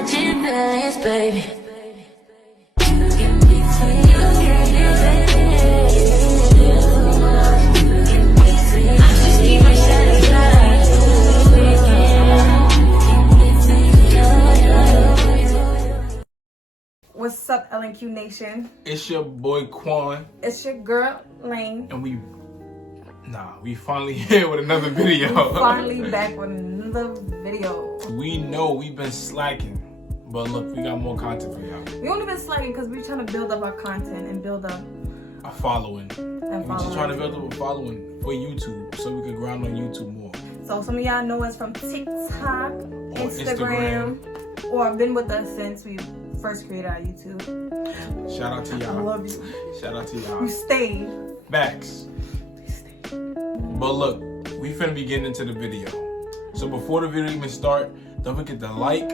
watching this, baby. What's up, LNQ Nation? It's your boy Quan. It's your girl Lane. And we finally here with another video. We're finally back with another video. We know we've been slacking, but look, we got more content for y'all. We only been slacking because we're trying to build up our content and build up a following. We're just trying to build up a following for YouTube so we can grind on YouTube more. So some of y'all know us from TikTok, Instagram, or been with us since we first created our YouTube. Shout out to y'all. I love you. Shout out to y'all. You stayed. Facts. But look, we finna be getting into the video. So before the video even start, don't forget to like,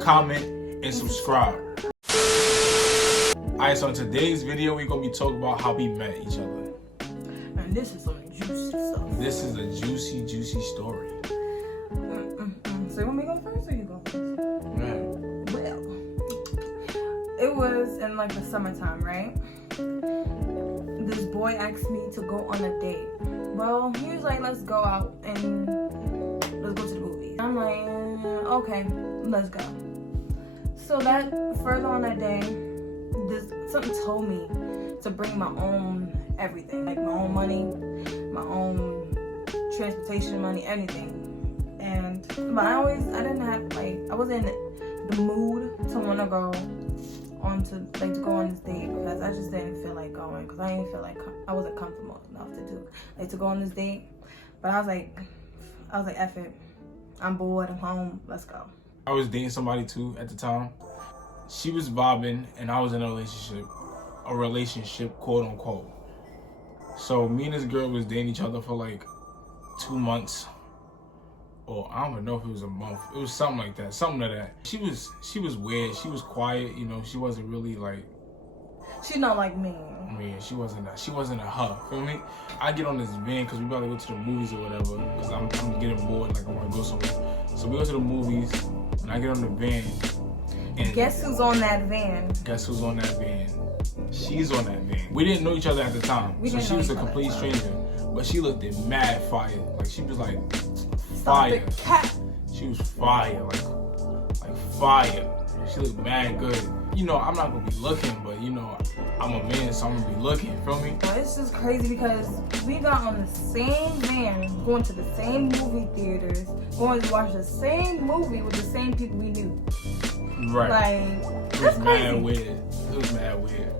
comment, and subscribe. Alright, so in today's video, we're gonna be talking about how we met each other. And this is some juicy stuff. This is a juicy, juicy story. So you want me to go first or you go first? Man. Well, it was in like the summertime, right? This boy asked me to go on a date. Well, he was like, let's go out and let's go to the movie. I'm like, okay, let's go. So that further on that day, something told me to bring my own everything, like my own money, my own transportation money, anything. But I wasn't in the mood to want to go on to go on this date because I just didn't feel like going because I didn't feel like I wasn't comfortable enough to go on this date. But I was like, F it, I'm bored, I'm home, let's go. I was dating somebody too at the time. She was vibing and I was in a relationship, quote unquote. So me and this girl was dating each other for like 2 months. Or I don't even know if it was a month. It was something like that. Something like that. She was weird. She was quiet, you know, she wasn't really like. She's not like me. I mean, she wasn't a her. Feel me? I get on this van because we about to go to the movies or whatever. Because I'm getting bored, like I want to go somewhere. So we go to the movies and I get on the van. And guess who's on that van? Guess who's on that van? She's on that van. We didn't know each other at the time. So she was a complete stranger. But she looked at mad fire. Like she was like fire. She was fire, like fire. She looked mad good. You know, I'm not gonna be looking, but you know, I'm a man, so I'm gonna be looking. Feel me? Well, it's just crazy because we got on the same van, going to the same movie theaters, going to watch the same movie with the same people we knew. Right. Like, it was mad weird. It was mad weird.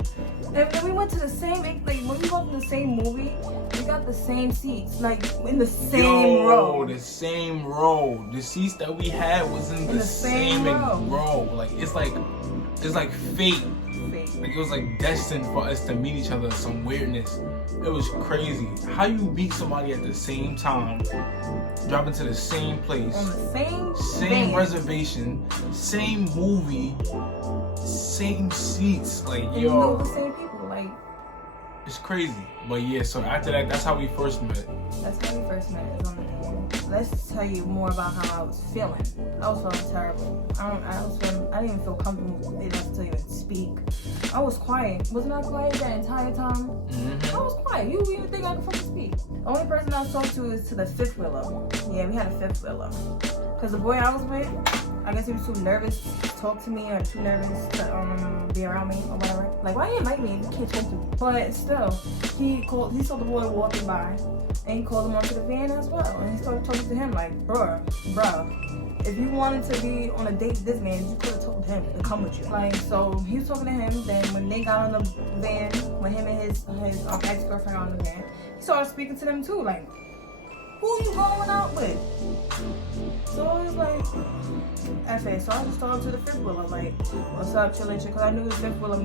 And when we went to the same, like when we went to the same movie, we got the same seats, like in the same row. The same row. The seats that we had was in the same row. Like it's like fate. Like it was like destined for us to meet each other. Some weirdness. It was crazy. How you meet somebody at the same time, driving to the same place, on the same reservation, same movie, same seats. Like and you know the same people. Like it's crazy. But yeah, so after that, that's how we first met. That's how we first met. Is on the van. Let's tell you more about how I was feeling. I was feeling terrible. I didn't even feel comfortable enough to even speak. I was quiet. Wasn't I quiet that entire time? I was quiet. You even think I could fucking speak? The only person I talked to is to the fifth wheeler. Yeah, we had a fifth wheeler. Cause the boy I was with, I guess he was too nervous to talk to me or too nervous to be around me or whatever. Like, why you invite me if you can't talk to me? But still, he saw the boy walking by and he called him onto the van as well. And he started talking to him like, bruh, if you wanted to be on a date with this man, you could have told him to come with you. Like, so he was talking to him. Then when they got on the van, when him and his ex-girlfriend on the van, he started speaking to them too. Like, who you going out with? So it was like, F it. So I just talked to the fifth wheeler, like, what's up, chillin', because I knew the fifth wheeler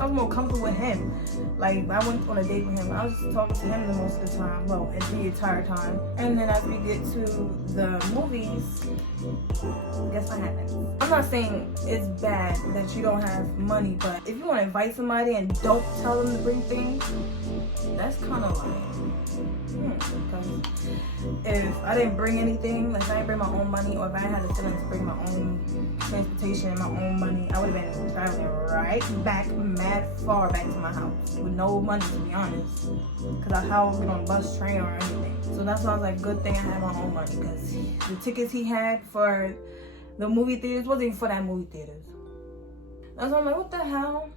I was more comfortable with him. Like, I went on a date with him. I was just talking to him the most of the time, well, the entire time. And then as we get to the movies, guess what happens? I'm not saying it's bad that you don't have money, but if you want to invite somebody and don't tell them to bring things, that's kind of like Because if I didn't bring anything, like if I didn't bring my own money, or if I had the feeling to bring my own transportation and my own money, I would have been traveling right back, mad far back to my house with no money, to be honest. Because how I was on bus, train, or anything. So that's why I was like, good thing I had my own money, because the tickets he had for the movie theaters wasn't even for that movie theaters. That's why I'm like, what the hell?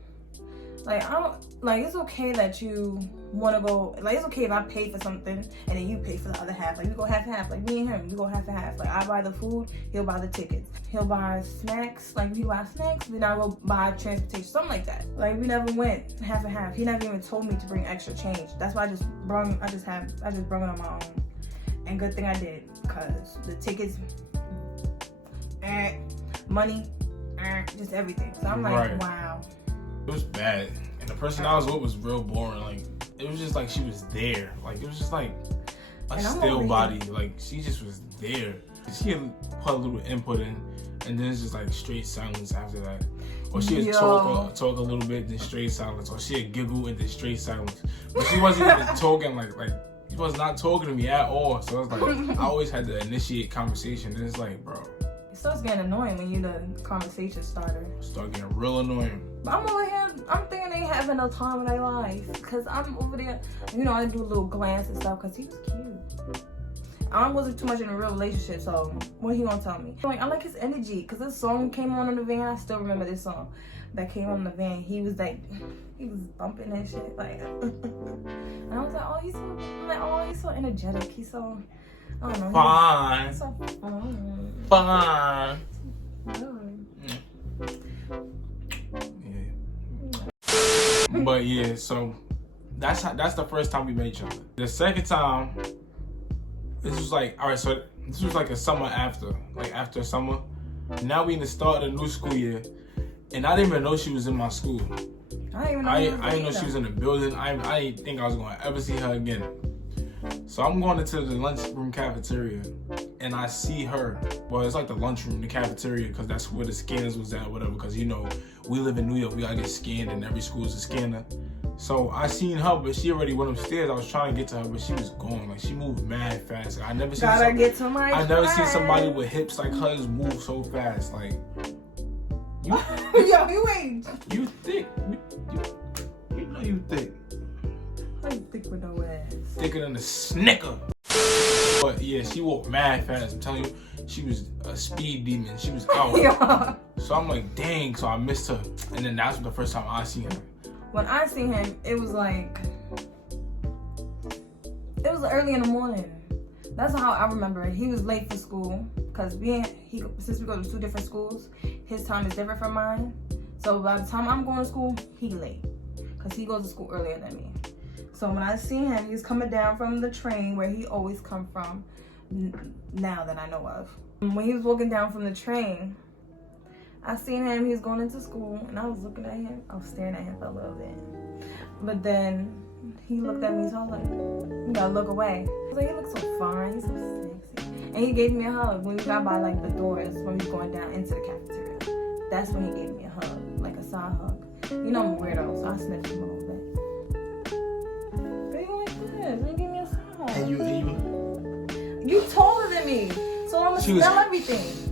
Like, I don't, like, it's okay that you want to go, like, it's okay if I pay for something and then you pay for the other half. Like, we go half and half. Like, me and him, we go half and half. Like, I buy the food, he'll buy the tickets. He'll buy snacks, like, we buy snacks, then I go buy transportation, something like that. Like, we never went half and half. He never even told me to bring extra change. That's why I just brought it on my own. And good thing I did, because the tickets, money, just everything. So I'm like, right. Wow. It was bad. And the person I was with was real boring. Like, it was just like she was there. Like, it was just like a still body. Like, she just was there. She had put a little input in, and then it's just like straight silence after that. Or she would talk a little bit, then straight silence. Or she would giggle and then straight silence. But she wasn't even talking like she was not talking to me at all. So it's like I always had to initiate conversation. And it's like, bro, it starts getting annoying when you the conversation starter. Start getting real annoying. But I'm over here, I'm thinking they having no time in their life. Because I'm over there, you know, I do a little glance and stuff because he was cute. I wasn't too much in a real relationship, so what he gonna tell me? I like his energy, because this song came on in the van. I still remember this song that came on in the van. He was like, he was bumping that shit. Like, and I was like, oh, he's so energetic. He's so, I don't know. Fine. He's so fine. Yeah. But yeah, so that's the first time we met each other. The second time, this was like, all right, so this was like a summer after summer. Now we in the start of the new school year, and I didn't even know she was in my school. I didn't know she was in the building. I didn't think I was going to ever see her again. So I'm going into the lunchroom cafeteria, and I see her. Well, it's like the lunchroom, the cafeteria, because that's where the scanners was at, whatever. Because, you know, we live in New York, we gotta get scanned, and every school is a scanner. So I seen her, but she already went upstairs. I was trying to get to her, but she was gone. Like, she moved mad fast. Like, I never seen somebody with hips like hers move so fast. Like, you ain't. You thick. You know you thick. How you thick with no ass? Thicker than a Snicker. But yeah, she walked mad fast. I'm telling you, she was a speed demon. She was out. Yeah. So I'm like, dang. So I missed her, and then that's the first time I seen her. When I seen him, it was early in the morning. That's how I remember it. He was late for school because since we go to two different schools, his time is different from mine. So by the time I'm going to school, he late because he goes to school earlier than me. So when I seen him, he was coming down from the train where he always come from now that I know of. When he was walking down from the train, I seen him, he was going into school, and I was looking at him. I was staring at him for a little bit. But then he looked at me, so I was like, you gotta look away. I was like, he looks so fine, he's so sexy. And he gave me a hug when we got by like the doors when we was going down into the cafeteria. That's when he gave me a hug, like a side hug. You know I'm a weirdo, so I sniffed him a little bit. But you like this, you give me a side hug. And you taller than me, so I'm gonna smell everything.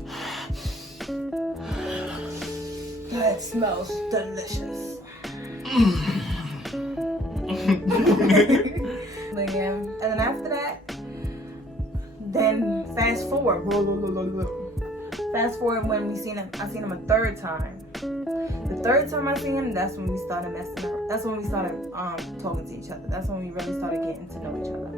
That smells delicious. But yeah, and then after that, then fast forward when I seen him a third time. The third time I seen him, that's when we started messing up. That's when we started talking to each other. That's when we really started getting to know each other.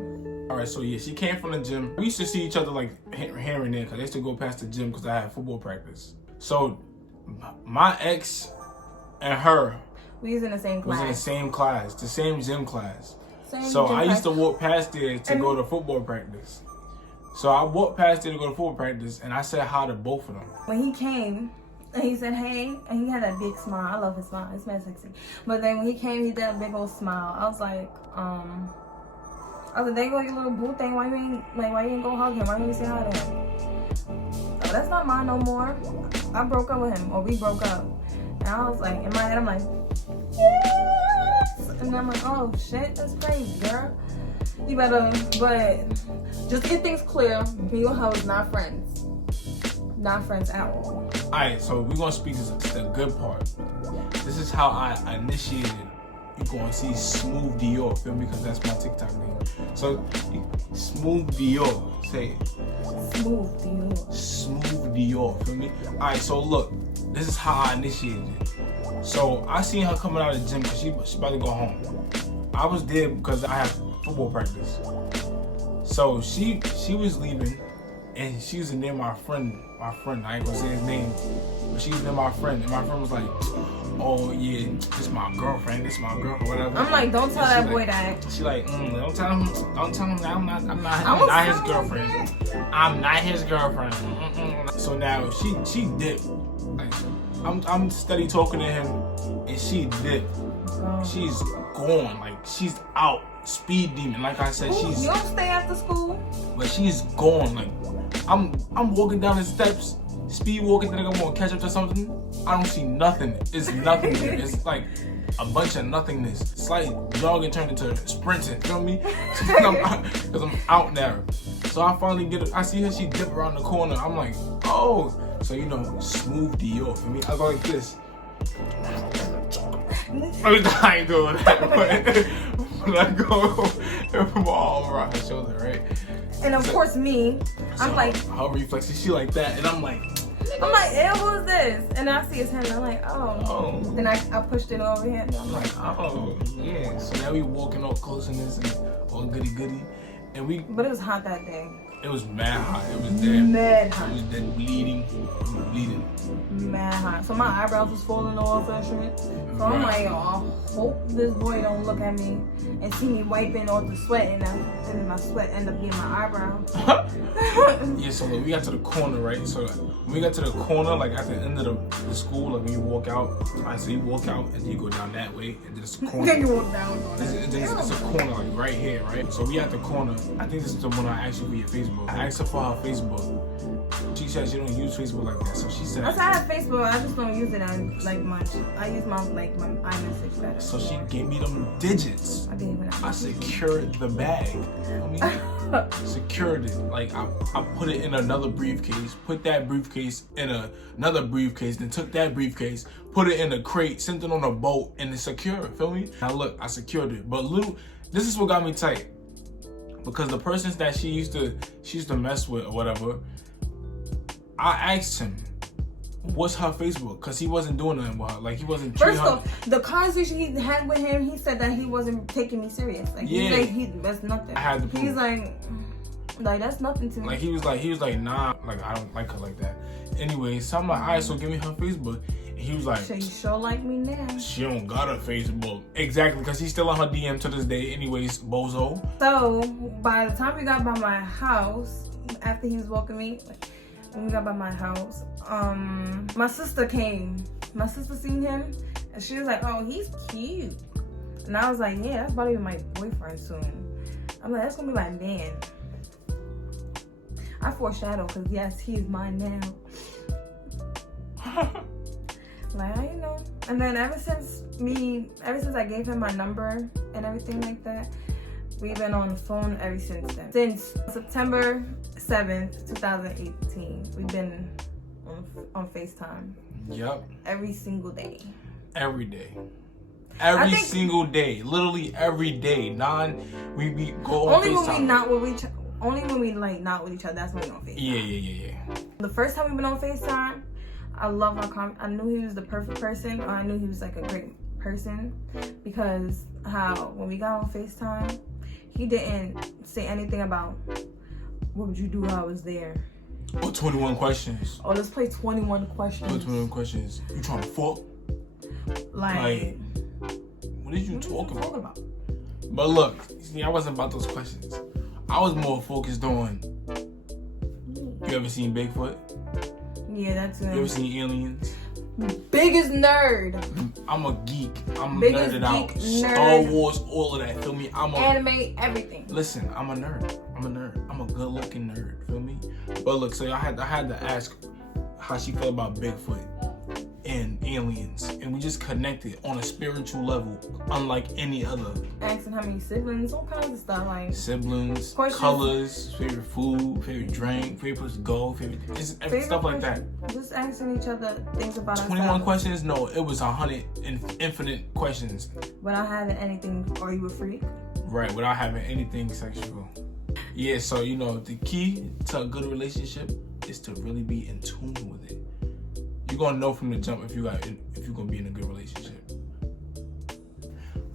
Alright, so yeah, she came from the gym. We used to see each other like here and there because I used to go past the gym because I had football practice. So my ex and her we was in the same class. The same gym class. I used to walk past there to go to football practice. So I walked past there to go to football practice, and I said hi to both of them. When he came, and he said, hey, and he had that big smile. I love his smile. It's mad sexy. But then when he came, he did that big old smile. I was like, there go your little boo thing. Why you ain't go hug him? Why didn't you say hi to him? Oh, that's not mine no more. I broke up with him, or we broke up. And I was like, in my head, I'm like, yes! And I'm like, oh shit, that's crazy, girl. You better, but just to get things clear, me and her is not friends. Not friends at all. Alright, so we're gonna speak the good part. This is how I initiated. You're gonna see Smooth Dior, feel me? Because that's my TikTok name. So, Smooth Dior, say it. Smooth Dior. Smooth Dior, feel me? Alright, so look, this is how I initiated it. So, I seen her coming out of the gym because she about to go home. I was there because I have football practice. So, she was leaving, and she was near my friend, I ain't gonna say his name, but she was near my friend, and my friend was like, oh yeah, this my girlfriend, whatever. I'm like, don't tell that boy that. She like, don't tell him that I'm not his girlfriend. I'm not his girlfriend. So now she dipped. Like, I'm steady talking to him, and she dipped. She's gone, like she's out. Speed demon, like I said, she's. You don't stay after school. But she's gone. Like I'm walking down the steps, speed walking, think I'm gonna catch up to something. I don't see nothing. It's nothing. It's like a bunch of nothingness. It's like jogging turned into sprinting. You know what I mean? Because I'm out there. So I finally I see her. She dip around the corner. I'm like, oh. So Smooth Dior for me. I go like this. I ain't doing that. But I go from all around her shoulder, right? And of course me, I'm like, her reflexes, she like that, and I'm like, ew, who's this? And I see his hand, I'm like, oh. Then I pushed it over here, and I'm like, oh, yeah. So now we walking all close in this and all goody, and we. But it was hot that day. It was mad hot. It was dead. Mad hot. It was dead bleeding. Mad hot. So my eyebrows was falling off and shit. So I'm like, I hope this boy don't look at me and see me wiping all the sweat, and then my sweat end up being my eyebrow. Yeah, so we got to the corner, right? So when we got to the corner, like at the end of the school, like when you walk out, so you walk out and you go down that way, and then it's a corner. Then you walk down. It's a corner, like right here, right? So we at the corner. I think this is the one I asked you for your Facebook. I asked her for her Facebook. She said she don't use Facebook like that, so she said. I have Facebook, I just don't use it like much. I use my iMessage better. So she gave me them digits. I secured the bag. Secured it. Like I put it in another briefcase. Put that briefcase in another briefcase. Then took that briefcase, put it in a crate, sent it on a boat, and it's secure. Feel me? Now look, I secured it. But this is what got me tight. Because the persons that she used to mess with or whatever, I asked him, what's her Facebook? Because he wasn't doing nothing with her. Like, he wasn't treating her. First off, the conversation he had with him, he said that he wasn't taking me serious. Like, yeah. That's nothing. I had to prove. He's like, that's nothing to me. Like, he was like, nah, like, I don't like her like that. Anyway, so I'm like, all right, so give me her Facebook. And he was like, so you sure like me now? She don't got a Facebook. Exactly, because he's still on her DM to this day. Anyways, bozo. So, by the time we got by my house, after he was walking me, when we got by my house, my sister came. My sister seen him, and she was like, oh, he's cute. And I was like, yeah, that's about to be my boyfriend soon. I'm like, that's gonna be my man. I foreshadow, because yes, he is mine now. Like, and then ever since I gave him my number and everything like that, we've been on the phone ever since then. Since September 7th, 2018, we've been on FaceTime. Yep. Every single day. Every day. Every single day. Literally every day. We go on FaceTime. Only when we like not with each other, that's when we on FaceTime. Yeah. The first time we've been on FaceTime, I love I knew he was the perfect person. I knew he was like a great person, because when we got on FaceTime, he didn't say anything about what would you do while I was there. Or 21 questions. Oh, let's play 21 questions. 21 questions. You trying to fuck? Like what did you talk about? But look, see, I wasn't about those questions. I was more focused on, you ever seen Bigfoot? Yeah, that's it. You ever seen aliens? Biggest nerd. I'm a geek. I'm biggest nerded out. Nerd. Star Wars, all of that. Feel me? Anime, everything. Listen, I'm a nerd. I'm a good-looking nerd. Feel me? But look, so I had to ask how she felt about Bigfoot. and aliens, and we just connected on a spiritual level, unlike any other. Asking how many siblings, all kinds of stuff like siblings, questions. Colors, favorite food, favorite drink, favorite place to go, favorite stuff like that. Just asking each other things about 21 ourselves. questions? No, it was 100 infinite questions. Without having anything, are you a freak? Right, without having anything sexual. Yeah, so you know the key to a good relationship is to really be in tune with it. You're gonna know from the jump if you're gonna be in a good relationship.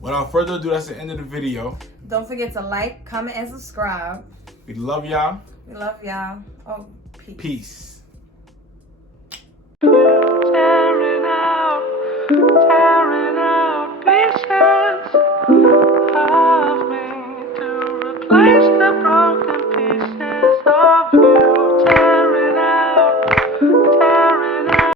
Without further ado, that's the end of the video. Don't forget to like, comment, and subscribe. We love y'all. We love y'all. Oh, peace. Peace.